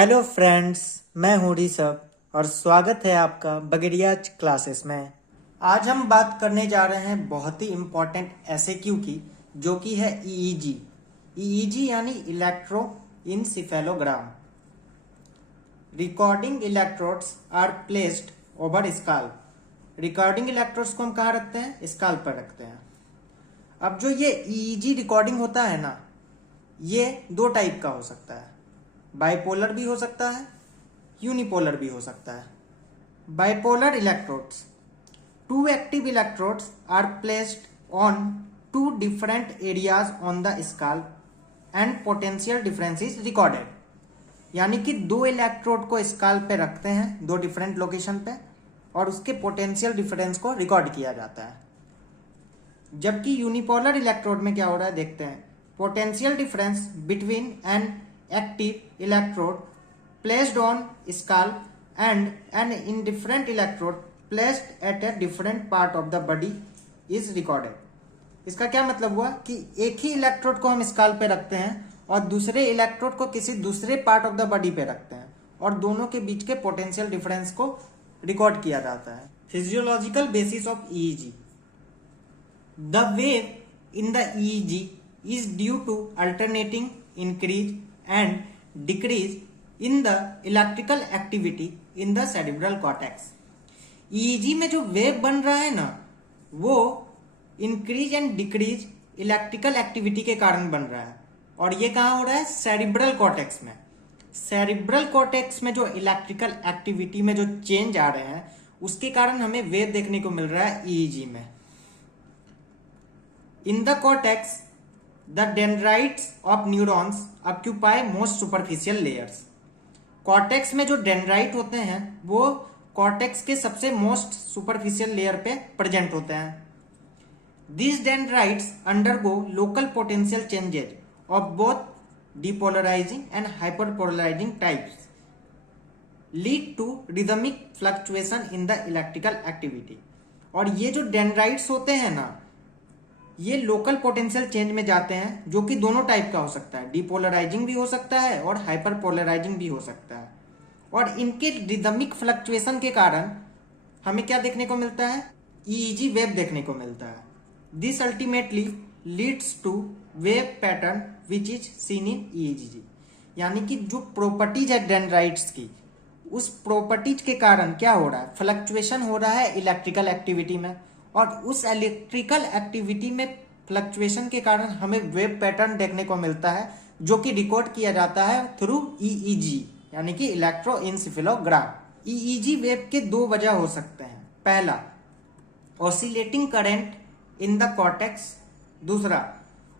Hello friends, मैं हूँ ऋषभ और स्वागत है आपका बगड़िया क्लासेस में। आज हम बात करने जा रहे हैं बहुत ही इम्पोर्टेंट एसएक्यू की, जो कि है ईईजी। ईईजी यानी electroencephalogram. Recording electrodes are placed over scalp. Recording electrodes को हम कहाँ रखते हैं? स्काल्प पर रखते हैं। अब जो ये ईईजी रिकॉर्डिंग होता है ना, ये दो टाइप का हो सकता है। बाइपोलर भी हो सकता है, यूनिपोलर भी हो सकता है। Bipolar electrodes, two active electrodes are placed on two different areas on the scalp and potential difference is recorded. यानी कि दो इलेक्ट्रोड को स्काल्प पे रखते हैं, दो डिफरेंट लोकेशन पे, और उसके पोटेंशियल डिफरेंस को रिकॉर्ड किया जाता है। जबकि यूनिपोलर इलेक्ट्रोड में क्या हो रहा है देखते हैं। Potential difference between an active electrode placed on scalp and an indifferent electrode placed at a different part of the body is recorded। इसका क्या मतलब हुआ कि एक ही इलेक्ट्रोड को हम स्काल्प पे रखते हैं और दूसरे इलेक्ट्रोड को किसी दूसरे पार्ट ऑफ द बॉडी पे रखते हैं, और दोनों के बीच के पोटेंशियल डिफरेंस को रिकॉर्ड किया जाता है। Physiological basis of EEG. The wave in the EEG is due to alternating increase and decrease in the electrical activity in the cerebral cortex। EEG में जो वेव बन रहा है ना, वो increase and decrease electrical activity के कारण बन रहा है। और ये कहाँ हो रहा है? सेरिब्रल कॉर्टेक्स में। सेरिब्रल कॉर्टेक्स में जो इलेक्ट्रिकल एक्टिविटी में जो चेंज आ रहे हैं, उसके कारण हमें वेव देखने को मिल रहा है EEG में। इन the cortex The dendrites of neurons occupy most superficial layers। Cortex में जो डेंड्राइट होते हैं वो कॉर्टेक्स के सबसे मोस्ट सुपरफिशियल लेयर पे प्रेजेंट होते हैं। These dendrites undergo local potential changes of both depolarizing and hyperpolarizing types, lead to rhythmic fluctuation in the electrical activity। और ये जो डेंड्राइट्स होते हैं ना, ये लोकल पोटेंशियल चेंज में जाते हैं, जो कि दोनों टाइप का हो सकता है। डिपोलराइजिंग भी हो सकता है और हाइपर पोलराइजिंग भी हो सकता है। और इनके रिदमिक फ्लक्चुएशन के कारण हमें क्या देखने को मिलता है? ईईजी वेव देखने को मिलता है। This ultimately leads to wave pattern which is seen in EEG. यानी कि जो प्रॉपर्टीज है डेंड्राइट्स की, उस प्रॉपर्टीज के कारण क्या हो रहा है? फ्लक्चुएशन हो रहा है इलेक्ट्रिकल एक्टिविटी में, और उस इलेक्ट्रिकल एक्टिविटी में फ्लक्चुएशन के कारण हमें वेव पैटर्न देखने को मिलता है, जो कि रिकॉर्ड किया जाता है थ्रू ईईजी, यानी कि इलेक्ट्रोइनसेफेलोग्राम। ईईजी वेव के दो वजह हो सकते हैं। पहला, oscillating current in the cortex. दूसरा,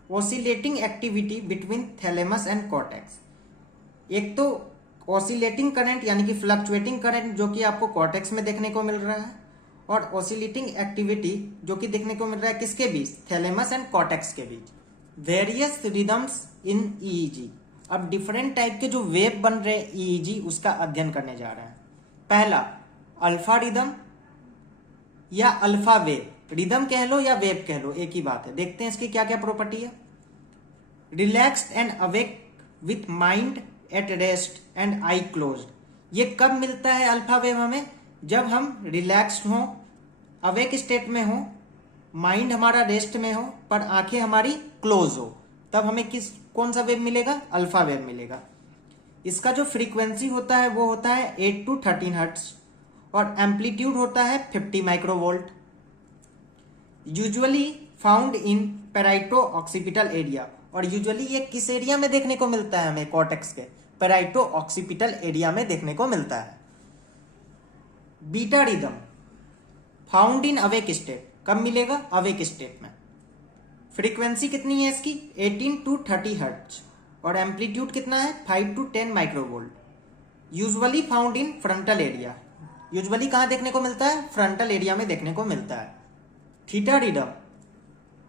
oscillating activity between thalamus and cortex. एक तो ऑसिलेटिंग करंट यानी कि फ्लक्चुएटिंग करंट, जो कि आपको कॉर्टेक्स में देखने को मिल रहा है, और ऑसिलेटिंग एक्टिविटी जो कि देखने को मिल रहा है किसके बीच? थैलेमस एंड कॉर्टेक्स के बीच। वेरियस रिदम्स इन ईईजी। अब डिफरेंट टाइप के जो वेव बन रहे हैं ईईजी, उसका अध्ययन करने जा रहे हैं। पहला, अल्फा रिदम या अल्फा वेव। रिदम कह लो या वेव कह लो, एक ही बात है। देखते हैं इसकी क्या क्या प्रॉपर्टी है। Relaxed and awake with mind at rest and I closed. ये कब मिलता है अल्फा वेव हमें? जब हम रिलैक्स्ड हों, अवेक स्टेट में हो, माइंड हमारा रेस्ट में हो, पर आंखें हमारी क्लोज हो, तब हमें कौन सा वेव मिलेगा? अल्फा वेव मिलेगा। इसका जो फ्रीक्वेंसी होता है वो होता है 8 to 13 हर्ट्ज, और एम्पलीट्यूड होता है 50 microvolt. Usually found in parieto occipital area. और यूजुअली ये किस एरिया में देखने को मिलता है हमें? कॉर्टेक्स के पेराइटो ऑक्सीपिटल एरिया में देखने को मिलता है। Beta rhythm found in awake state. कब मिलेगा? अवेक स्टेट में। फ्रीक्वेंसी कितनी है इसकी? 18 to 30 हर्ट्ज, और एम्पलीट्यूड कितना है? 5 to 10 microvolt. Usually found in frontal area. Usually कहां देखने को मिलता है? फ्रंटल एरिया में देखने को मिलता है। Theta rhythm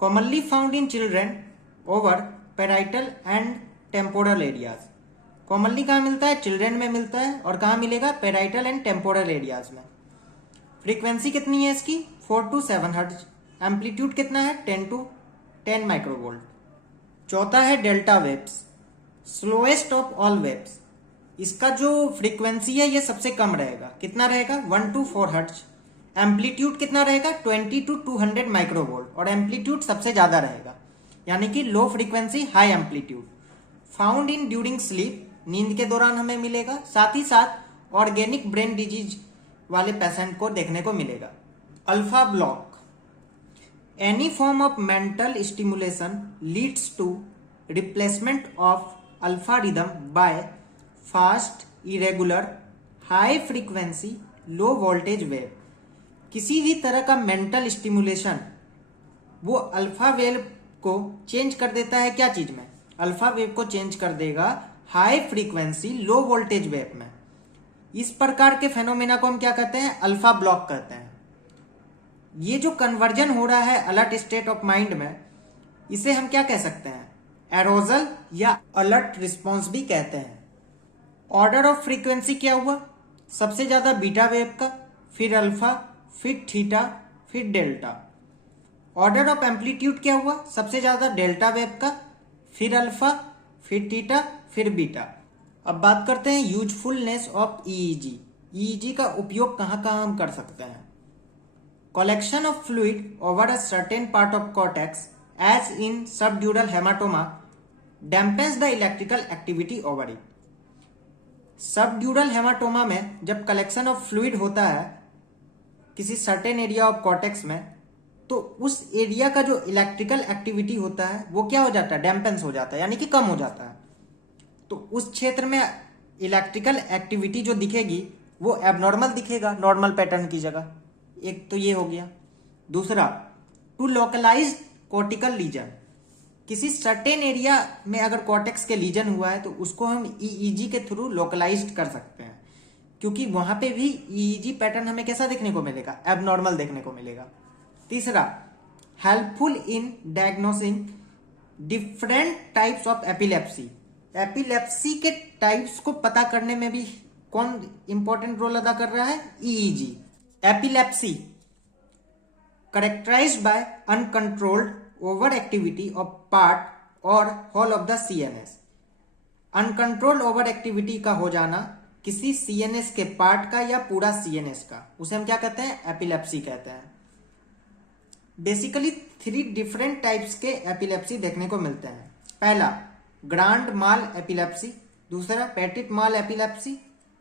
commonly found in children over parietal and temporal areas. Commonly कहां मिलता है? चिल्ड्रन में मिलता है। और कहां मिलेगा? पेराइटल एंड टेम्पोरल एरियाज में। फ्रीक्वेंसी कितनी है इसकी? 4 to 7 हर्ट्ज। एम्पलीट्यूड कितना है? 10 to 10 माइक्रोवोल्ट। चौथा है delta waves, slowest of all waves. इसका जो फ्रीक्वेंसी है ये सबसे कम रहेगा, कितना रहेगा 1 to 4 हर्ट्ज। एम्पलीट्यूड कितना रहेगा 20 to 200 माइक्रोवोल्ट, और एम्पलीट्यूड सबसे ज्यादा रहेगा, यानी कि low frequency high amplitude. Found in during sleep, नींद के दौरान हमें मिलेगा। साथ ही साथ ऑर्गेनिक ब्रेन डिजीज वाले पेशेंट को देखने को मिलेगा। Alpha block, any form of mental stimulation leads to replacement of alpha rhythm by fast irregular high frequency low voltage wave. किसी भी तरह का मेंटल स्टिमुलेशन वो अल्फा वेव को चेंज कर देता है, क्या चीज में, अल्फा वेव को चेंज कर देगा high frequency low voltage wave में। इस प्रकार के फेनोमेना को हम क्या कहते हैं, अल्फा ब्लॉक कहते हैं। ये जो कन्वर्जन हो रहा है अलर्ट स्टेट ऑफ माइंड में, इसे हम क्या कह सकते हैं, एरोजल या अलर्ट रिस्पॉन्स भी कहते हैं। ऑर्डर ऑफ फ्रीक्वेंसी क्या हुआ, सबसे ज्यादा बीटा वेव का, फिर अल्फा, फिर थीटा, फिर डेल्टा। ऑर्डर ऑफ एम्पलीट्यूड क्या हुआ, सबसे ज्यादा डेल्टा वेव का, फिर अल्फा, फिर थीटा, फिर बीटा। अब बात करते हैं यूजफुलनेस ऑफ ईईजी। ईईजी का उपयोग कहां कहां हम कर सकते हैं। Collection of fluid over a certain part of cortex as in subdural haematoma dampens the electrical activity over it. Subdural haematoma में जब कलेक्शन ऑफ फ्लूइड होता है किसी सर्टेन एरिया ऑफ कॉर्टेक्स में, तो उस एरिया का जो इलेक्ट्रिकल एक्टिविटी होता है वो क्या हो जाता है, डैम्पेंस हो जाता है, यानी कि कम हो जाता है। तो उस क्षेत्र में इलेक्ट्रिकल एक्टिविटी जो दिखेगी वो एबनॉर्मल दिखेगा नॉर्मल पैटर्न की जगह। एक तो ये हो गया। दूसरा, टू लोकलाइज कॉर्टिकल लीजन, किसी सर्टेन एरिया में अगर कॉर्टेक्स के लीजन हुआ है तो उसको हम ईईजी के थ्रू लोकलाइज्ड कर सकते हैं, क्योंकि वहां पे भी ईईजी पैटर्न हमें कैसा देखने को मिलेगा, एबनॉर्मल देखने को मिलेगा। तीसरा, helpful in diagnosing different types of epilepsy. Epilepsy के टाइप्स को पता करने में भी कौन इंपॉर्टेंट रोल अदा कर रहा है, EEG. Epilepsy characterized by uncontrolled overactivity of part or whole of the CNS। Uncontrolled over activity का हो जाना किसी CNS के पार्ट का या पूरा CNS का, उसे हम क्या कहते हैं, एपिलेप्सी कहते हैं। बेसिकली 3 डिफरेंट टाइप्स के एपिलेप्सी देखने को मिलते हैं। पहला, ग्रांड माल एपिलेप्सी। दूसरा, पेटिट माल एपिलेप्सी।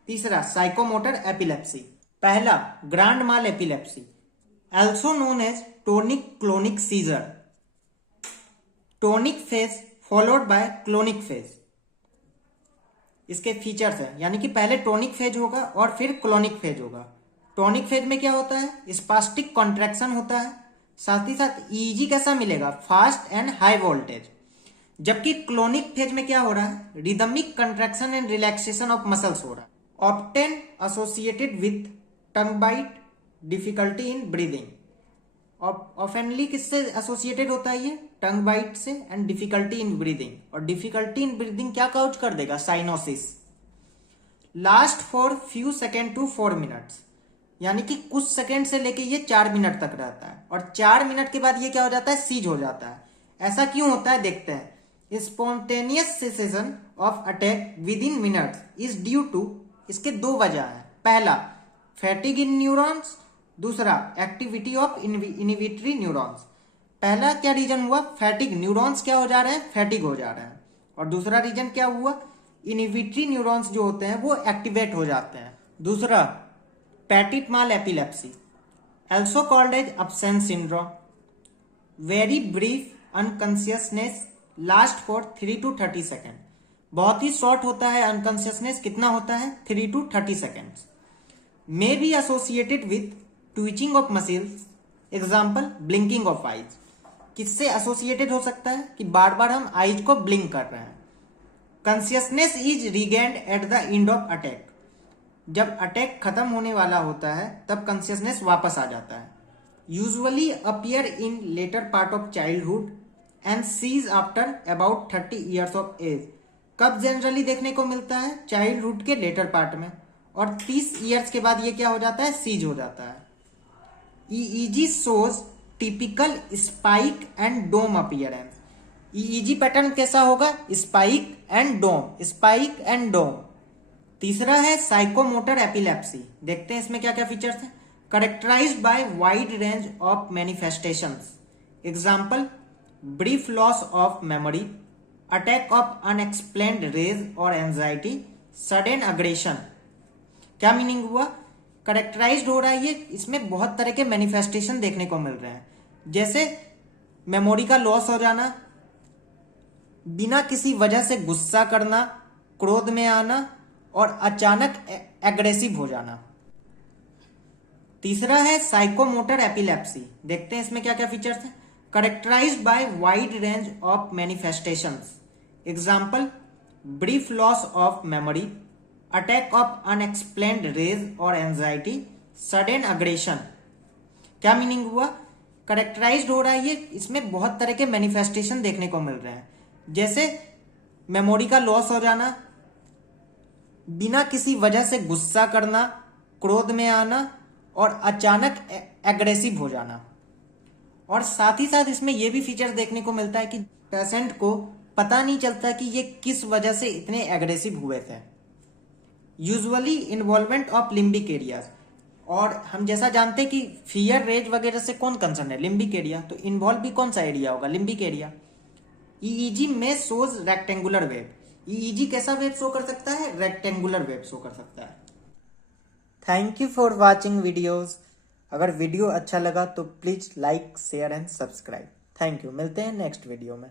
तीसरा, साइकोमोटर एपिलेप्सी। पहला, grand mall epilepsy, also known as tonic clonic seizure। Tonic phase followed by clonic phase, इसके फीचर्स हैं, यानी कि पहले टोनिक फेज होगा और फिर क्लोनिक फेज होगा। टोनिक फेज में क्या होता है, स्पास्टिक कॉन्ट्रैक्शन होता है, साथ ही साथ ईजी कैसा मिलेगा, फास्ट एंड हाई वोल्टेज। जबकि क्लोनिक फेज में क्या हो रहा है, rhythmic contraction and relaxation of muscles हो रहा है। Often associated with tongue bite, difficulty in breathing. ऑफेनली किससे एसोसिएटेड होता है ये, टंग बाइट से एंड डिफिकल्टी इन ब्रीदिंग। और डिफिकल्टी इन ब्रीदिंग क्या काउज कर देगा, cyanosis. Last for few second to 4 minutes, यानी कि कुछ सेकेंड से लेके ये 4 मिनट तक रहता है, और 4 मिनट के बाद ये क्या हो जाता है, सीज हो जाता है। ऐसा क्यों होता है, देखते हैं। Spontaneous cessation of attack within minutes is due to, इसके 2 वजह है। पहला, फैटिग इन न्यूरॉन्स। दूसरा, एक्टिविटी ऑफ इनहिबिटरी न्यूरॉन्स। पहला क्या रीजन हुआ, फैटिग, न्यूरॉन्स क्या हो जा रहे हैं, फैटिग हो जा रहे हैं। और दूसरा रीजन क्या हुआ, इनहिबिटरी न्यूरॉन्स जो होते हैं वो एक्टिवेट हो जाते हैं। दूसरा, petit mall epilepsy, also called as absence syndrome, very brief unconsciousness last for 3 to 30 second. बहुत ही शॉर्ट होता है अनकॉन्शियसनेस, कितना होता है, 3 to 30 seconds. May be associated with twitching of muscles, example blinking of eyes. किससे एसोसिएटेड हो सकता है कि बार बार हम आईज को ब्लिंक कर रहे हैं। Consciousness is regained at the end of attack, जब अटैक खत्म होने वाला होता है तब कॉन्शियसनेस वापस आ जाता है। Usually appear in later part of childhood and cease after about 30 years of age. कब जनरली देखने को मिलता है, चाइल्डहुड के लेटर पार्ट में, और 30 ईयर्स के बाद ये क्या हो जाता है, सीज हो जाता है। EEG shows typical spike and dome appearance. EEG pattern कैसा होगा, spike and dome, spike and dome. तीसरा है साइकोमोटर एपिलेप्सी। देखते हैं इसमें क्या क्या फीचर्स हैं। Characterized by wide range of manifestations, example brief loss of memory, attack of unexplained rage और एंजाइटी, सडन अग्रेशन। क्या मीनिंग हुआ? करेक्टराइज्ड हो रहा है ये, इसमें बहुत तरह के मैनिफेस्टेशन देखने को मिल रहे हैं, जैसे मेमोरी का लॉस हो जाना, बिना किसी वजह से गुस्सा करना, क्रोध में आना और अचानक एग्रेसिव हो जाना। तीसरा है साइकोमोटर एपिलेप्सी। देखते हैं इसमें क्या क्या फीचर्स हैं। Characterized by wide range of manifestations, example brief loss of memory, attack of unexplained rage और एंजाइटी, सडन अग्रेशन। क्या मीनिंग हुआ? करेक्टराइज्ड हो रहा है ये, इसमें बहुत तरह के मैनिफेस्टेशन देखने को मिल रहे हैं, जैसे मेमोरी का लॉस हो जाना, बिना किसी वजह से गुस्सा करना, क्रोध में आना और अचानक एग्रेसिव हो जाना। और साथ ही साथ इसमें यह भी फीचर देखने को मिलता है कि पेशेंट को पता नहीं चलता कि ये किस वजह से इतने एग्रेसिव हुए थे। Usually involvement of limbic areas, और हम जैसा जानते हैं कि फियर, रेज वगैरह से कौन कंसर्न है? Limbic area. तो इन्वॉल्व भी कौन सा एरिया होगा? Limbic area. ईईजी में शोज रेक्टेंगुलर वेव। ईईजी कैसा वेव शो कर सकता है? रेक्टेंगुलर वेव शो कर सकता है। Thank you for watching videos. अगर वीडियो अच्छा लगा तो please like, share and subscribe. Thank you. मिलते हैं नेक्स्ट वीडियो में।